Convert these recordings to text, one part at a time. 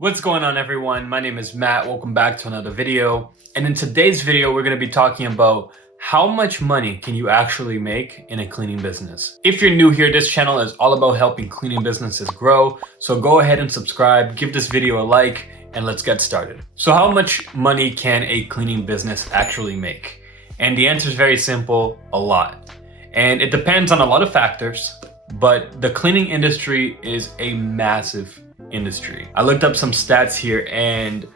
What's going on, everyone? My name is Matt. Welcome back to another video. And in today's video, we're going to be talking about how much money can you actually make in a cleaning business. If you're new here, this channel is all about helping cleaning businesses grow. So go ahead and subscribe, give this video a like, and let's get started. So how much money can a cleaning business actually make? And the answer is very simple, a lot. And it depends on a lot of factors, but the cleaning industry is a massive industry. I looked up some stats here, and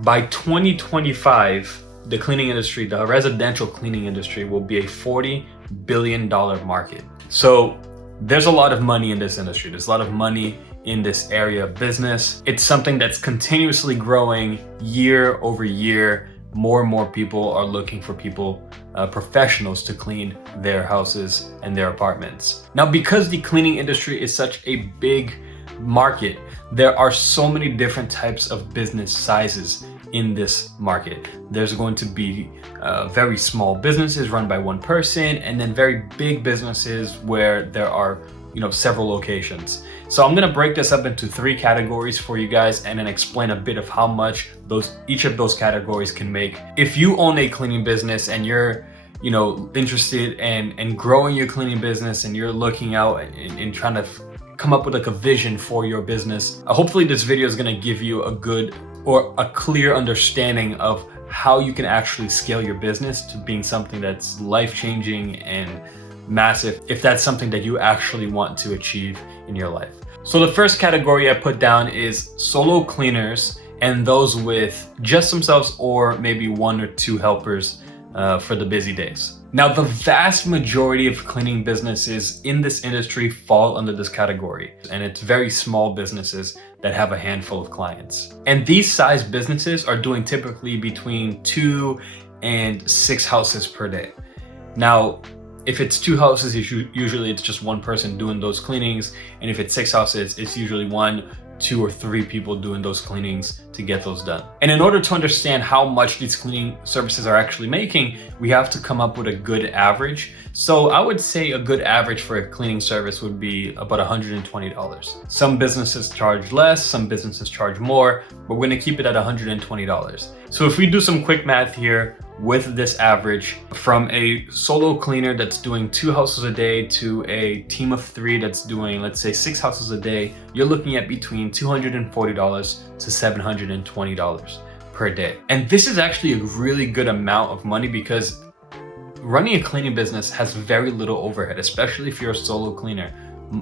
by 2025, the cleaning industry, the residential cleaning industry, will be a $40 billion market. So there's a lot of money in this industry. There's a lot of money in this area of business. It's something that's continuously growing year over year. More and more people are looking for professionals to clean their houses and their apartments. Now, because the cleaning industry is such a big market, there are so many different types of business sizes in this market. There's going to be very small businesses run by one person, and then very big businesses where there are several locations. So I'm gonna break this up into three categories for you guys and then explain a bit of how much each of those categories can make. If you own a cleaning business and you're interested in growing your cleaning business, and you're looking out and trying to come up with a vision for your business, hopefully this video is going to give you a clear understanding of how you can actually scale your business to being something that's life-changing and massive, if that's something that you actually want to achieve in your life. So the first category I put down is solo cleaners, and those with just themselves or maybe one or two helpers for the busy days. Now, the vast majority of cleaning businesses in this industry fall under this category, and it's very small businesses that have a handful of clients. And these size businesses are doing typically between 2 and 6 houses per day. Now, if it's 2 houses, usually it's just one person doing those cleanings, and if it's 6 houses, it's usually 1, 2, or 3 people doing those cleanings to get those done. And in order to understand how much these cleaning services are actually making, we have to come up with a good average. So I would say a good average for a cleaning service would be about $120. Some businesses charge less, some businesses charge more, but we're gonna keep it at $120. So if we do some quick math here, with this average, from a solo cleaner that's doing 2 houses a day to a team of 3 that's doing, let's say, 6 houses a day, you're looking at between $240 to $720 per day. And this is actually a really good amount of money, because running a cleaning business has very little overhead, especially if you're a solo cleaner.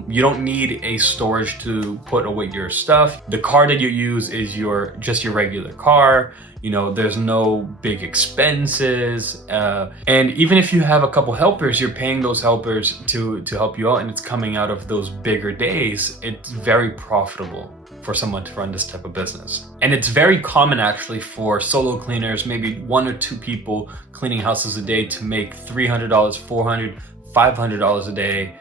You don't need a storage to put away your stuff. The car that you use is just your regular car. There's no big expenses. And even if you have a couple helpers, you're paying those helpers to help you out, and it's coming out of those bigger days. It's very profitable for someone to run this type of business. And it's very common actually for solo cleaners, maybe 1 or 2 people cleaning houses a day, to make $300, $400, $500 a day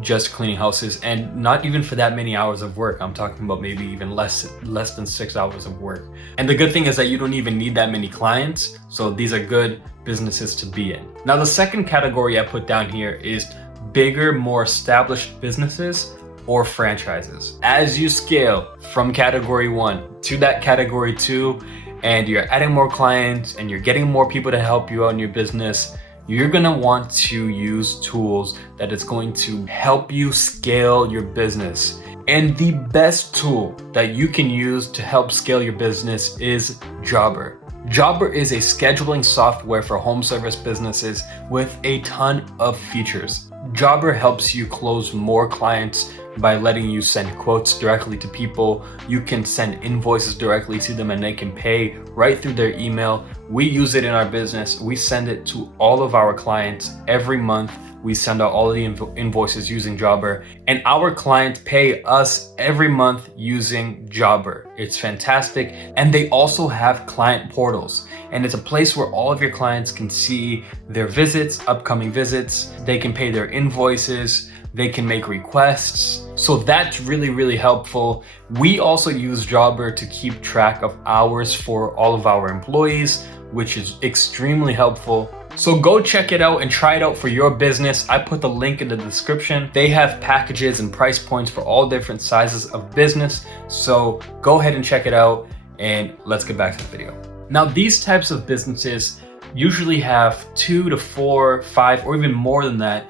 just cleaning houses, and not even for that many hours of work. I'm talking about maybe even less than 6 hours of work. And the good thing is that you don't even need that many clients, so these are good businesses to be in. Now, the second category I put down here is bigger, more established businesses or franchises. As you scale from category 1 to that category 2, and you're adding more clients and you're getting more people to help you out in your business, you're gonna want to use tools that is going to help you scale your business. And the best tool that you can use to help scale your business is Jobber. Jobber is a scheduling software for home service businesses with a ton of features. Jobber helps you close more clients by letting you send quotes directly to people. You can send invoices directly to them, and they can pay right through their email. We use it in our business. We send it to all of our clients every month. We send out all of the invoices using Jobber, and our clients pay us every month using Jobber. It's fantastic. And they also have client portals, and it's a place where all of your clients can see their visits, upcoming visits. They can pay their invoices. They can make requests. So that's really, really helpful. We also use Jobber to keep track of hours for all of our employees, which is extremely helpful. So go check it out and try it out for your business. I put the link in the description. They have packages and price points for all different sizes of business. So go ahead and check it out, and let's get back to the video. Now, these types of businesses usually have 2 to 4, 5, or even more than that,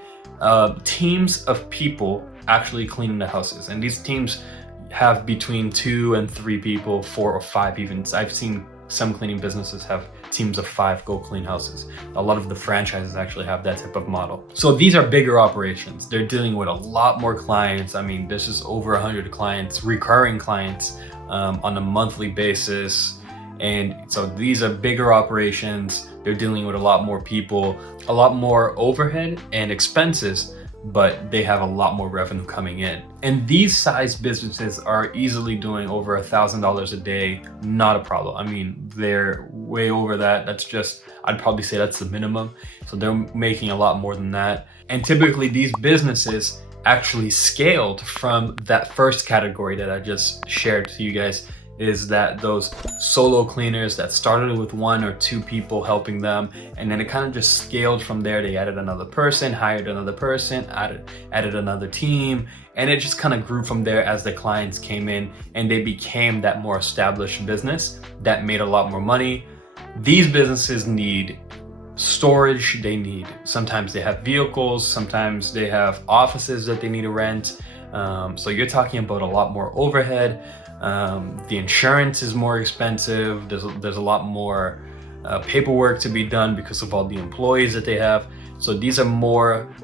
teams of people actually cleaning the houses. And these teams have between 2 and 3 people, 4 or 5 even. I've seen some cleaning businesses have teams of 5 go clean houses. A lot of the franchises actually have that type of model. So these are bigger operations. They're dealing with a lot more clients. I mean, this is over 100 clients, recurring clients on a monthly basis. And so these are bigger operations. They're dealing with a lot more people, a lot more overhead and expenses, but they have a lot more revenue coming in. And these size businesses are easily doing over $1,000 a day, not a problem. I mean, they're way over that. That's just, I'd probably say that's the minimum. So they're making a lot more than that. And typically these businesses actually scaled from that first category that I just shared to you guys, is that those solo cleaners that started with 1 or 2 people helping them, and then it kind of just scaled from there. They added another person, hired another person, added another team, and it just kind of grew from there as the clients came in, and they became that more established business that made a lot more money. These businesses need storage, sometimes they have vehicles, sometimes they have offices that they need to rent. So you're talking about a lot more overhead. The insurance is more expensive. There's a lot more paperwork to be done because of all the employees that they have. So these are more,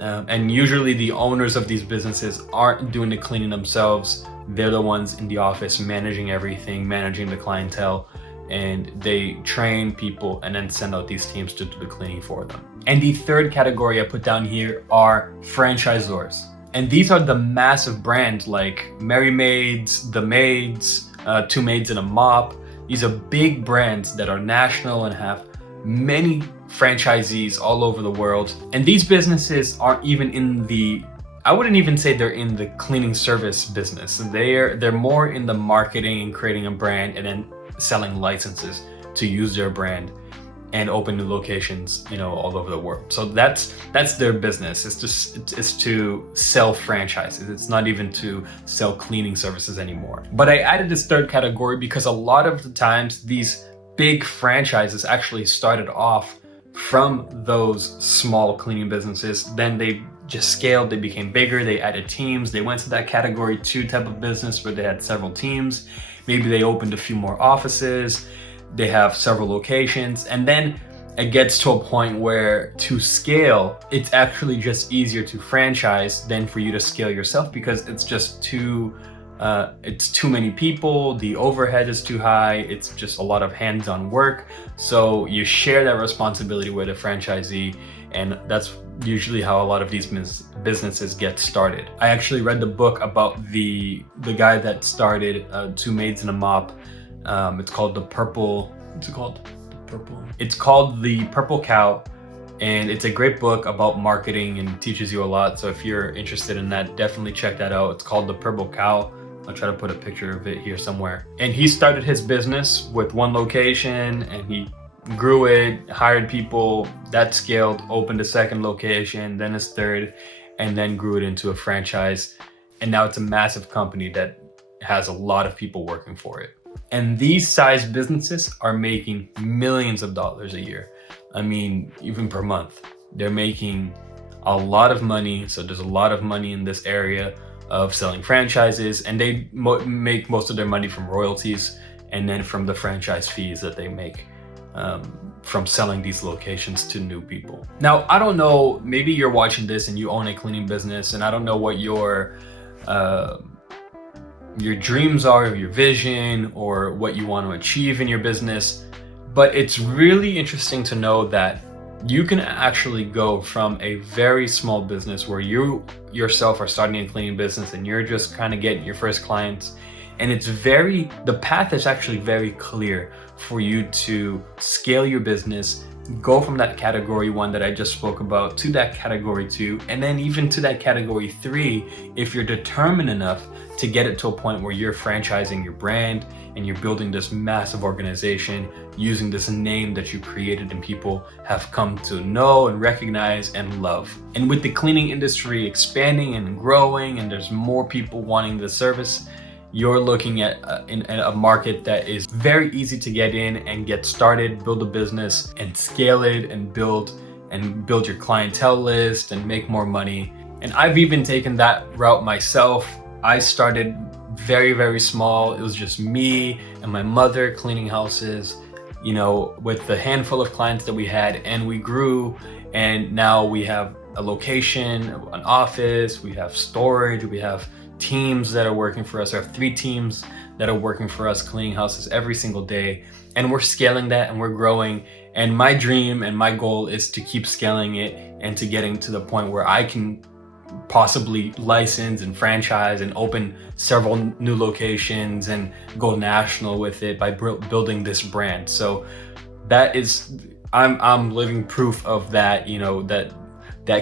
and usually the owners of these businesses aren't doing the cleaning themselves. They're the ones in the office managing everything, managing the clientele, and they train people and then send out these teams to do the cleaning for them. And the third category I put down here are franchisors. And these are the massive brands like Merry Maids, The Maids, 2 Maids and a Mop. These are big brands that are national and have many franchisees all over the world. And these businesses aren't even in the, I wouldn't even say they're in the cleaning service business. They're more in the marketing and creating a brand and then selling licenses to use their brand and open new locations, all over the world. So that's their business. It's to sell franchises. It's not even to sell cleaning services anymore. But I added this third category because a lot of the times these big franchises actually started off from those small cleaning businesses. Then they just scaled, they became bigger, they added teams, they went to that category 2 type of business where they had several teams. Maybe they opened a few more offices. They have several locations, and then it gets to a point where to scale, it's actually just easier to franchise than for you to scale yourself, because it's just too many people, the overhead is too high, it's just a lot of hands-on work. So you share that responsibility with a franchisee, and that's usually how a lot of these businesses get started. I actually read the book about the guy that started 2 Maids and a Mop. It's called The Purple Cow, and it's a great book about marketing and teaches you a lot. So if you're interested in that, definitely check that out. It's called The Purple Cow. I'll try to put a picture of it here somewhere. And he started his business with 1 location, and he grew it, hired people, that scaled, opened a 2nd location, then his 3rd, and then grew it into a franchise. And now it's a massive company that has a lot of people working for it. And these size businesses are making millions of dollars a year. I mean, even per month. They're making a lot of money. So there's a lot of money in this area of selling franchises, and they make most of their money from royalties and then from the franchise fees that they make from selling these locations to new people. Now, I don't know, maybe you're watching this and you own a cleaning business, and I don't know what your dreams are, or your vision, or what you want to achieve in your business, but it's really interesting to know that you can actually go from a very small business where you yourself are starting a cleaning business and you're just kind of getting your first clients, and the path is actually very clear for you to scale your business, go from that category 1 that I just spoke about to that category 2, and then even to that category 3 if you're determined enough to get it to a point where you're franchising your brand and you're building this massive organization using this name that you created and people have come to know and recognize and love. And with the cleaning industry expanding and growing and there's more people wanting the service, you're looking at a market that is very easy to get in and get started, build a business and scale it and build your clientele list and make more money. And I've even taken that route myself. I started very, very small. It was just me and my mother cleaning houses, you know, with the handful of clients that we had, and we grew, and now we have a location, an office, we have storage, we have teams that are working for us. I have 3 teams that are working for us cleaning houses every single day, and we're scaling that and we're growing. And my dream and my goal is to keep scaling it and to getting to the point where I can possibly license and franchise and open several new locations and go national with it by building this brand. So that is, I'm living proof of that, you know, that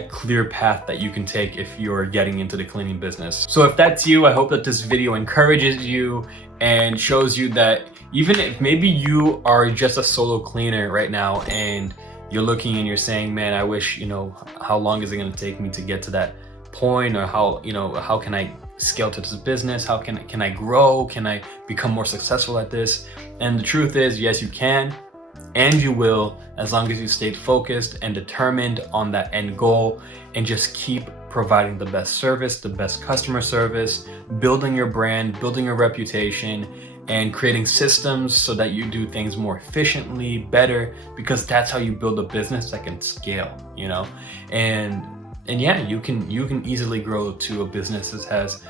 clear path that you can take if you're getting into the cleaning business. So if that's you, I hope that this video encourages you and shows you that even if maybe you are just a solo cleaner right now and you're looking and you're saying, man, I wish, you know, how long is it going to take me to get to that point, or how, you know, how can I scale to this business? How can I grow? Can I become more successful at this? And the truth is, yes, you can. And you will, as long as you stay focused and determined on that end goal and just keep providing the best service, the best customer service, building your brand, building your reputation, and creating systems so that you do things more efficiently, better, because that's how you build a business that can scale, you know? And yeah, you can easily grow to a business that has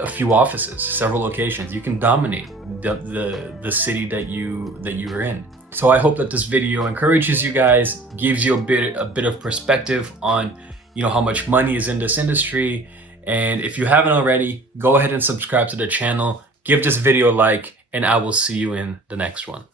a few offices, several locations. You can dominate the city that you are in. So I hope that this video encourages you guys, gives you a bit of perspective on, you know, how much money is in this industry. And if you haven't already, go ahead and subscribe to the channel, give this video a like, and I will see you in the next one.